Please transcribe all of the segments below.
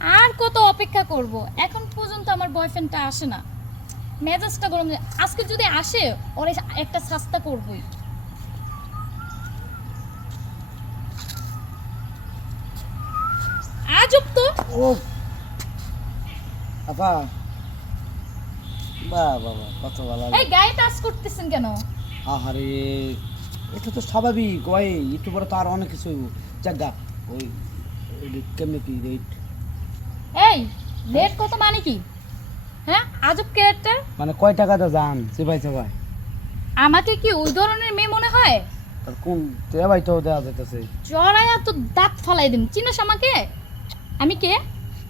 আর কত অপেক্ষা করব? এখন পর্যন্ত আমার বয়ফ্রেন্ডটা আসে না। মেজাজটা গরম। আজকে যদি আসে ওরে একটা শাস্তা করবই। আজব তো। ও আপা, বাহ বাবা, কত ভালো এই গায়ে টাচ করতেছেন কেন? আহারে, এটা তো স্বাভাবিক। ওই একটু পরে তো আর অনেক কিছু জায়গা ওই কেমনে কি রেট, এই রেট কত মানে কি? হ্যাঁ, আজব ক্যারেক্টার। মানে কয় টাকাটা যান চিপাই চাপাই? আমাকে কি ওই ধরনের মেয়ে মনে হয়? তার কোন ভাই তো দেওয়া যেতেছে। চড়াইয়া তো দাঁত ফালাই দিম। চিনোস আমাকে? আমি কে?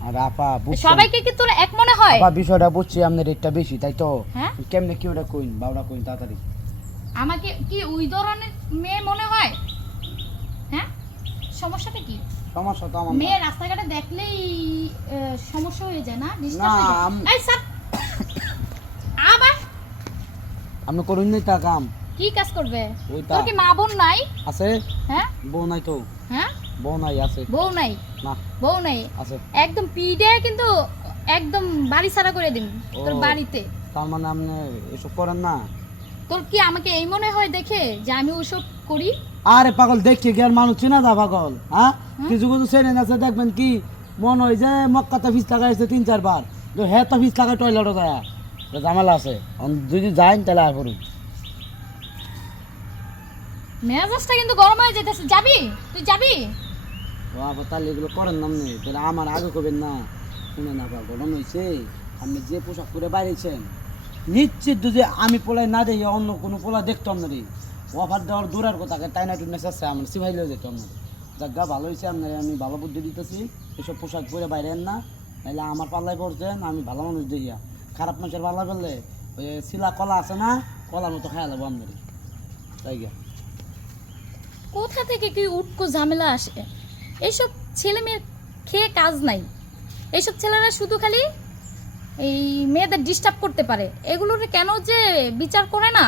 আর আপা বুঝছেন, সবাইকে কি তোর এক মনে হয়? আপা বিষয়টা বুঝছি, আপনার রেটটা বেশি তাই তো। হ্যাঁ, কেমনে কি ওটা কইন, বাবুটা কইন তাড়াতাড়ি। আমাকে কি ওই ধরনের মেয়ে মনে হয়? হ্যাঁ, সমস্যাটা কি? সমস্যা তো আমার না। মেয়ে রাস্তাঘাটে দেখলেই সমস্যা হয়ে যায় না? না, ডিস্টার্ব হয়ে যায়। এই স্যার, আবার আপনি করুন নাই তা কাম। কি কাজ করবে? ওইটা তোর কি মা বোন নাই? আছে, হ্যাঁ বউ নাই তো। হ্যাঁ, বউ নাই, আছে বউ নাই? না, বউ নাই? আছে। একদম পিডে কিন্তু একদম বাড়ি ছাড়া করে দিন তোর ও। বাড়িতে। তার মানে আপনি এসব করেন না? তোর কি আমাকে এই মনে হয় দেখে যে আমি ওসব করি? আরে পাগল, দেখছি কি আর মানুষ চিনা যা পাগল? হ্যাঁ, কিছু কিছু চ্যানেল আছে দেখবেন কি মনে হয় যে মক্কাতে ফিস লাগাইছে 3-4 বার, তো হ্যাঁ তো ফিস লাগায় টয়লেটও যায়। ঝামেলা আছে, যদি যাইন তাহলে আর করুন। মেজাজটা কিন্তু গরম হয়ে যেতেছে। যাবি? তুই যাবি? ও আবার তাহলে এগুলো করেন নামনি, তাহলে আমার আগে করবেন না। শুনে না পাগল, মনে হয়েছে আপনি যে পোশাক পরে বাইরেছেন, নিশ্চিত যে আমি পোলাই না দেখি অন্য কোনো পোলা দেখতাম না রে। অফার দেওয়ার দূরের কথা, টাইনা টুইনা চেষ্টা আমার সিভাইলেও যেতাম না। যাজ্ঞা ভালো হয়েছে, আপনার আমি ভালো বুদ্ধি দিতেছি। এসব পোশাক পরে বাইরেন না, নাহলে আমার পাল্লায় পড়ছেন। আমি ভালো মানুষ দেখিয়া খারাপ মানুষের পাল্লা করলে ওই শিলা কলা আছে না, কলার মতো খাইয়া লাগবো আপনার। তাই গিয়া কোথা থেকে কি উটকো ঝামেলা আসে? এইসব ছেলে মেয়ের খেয়ে কাজ নাই। এইসব ছেলেরা শুধু খালি এই মেয়েদের ডিস্টার্ব করতে পারে। এগুলোর কেন যে বিচার করে না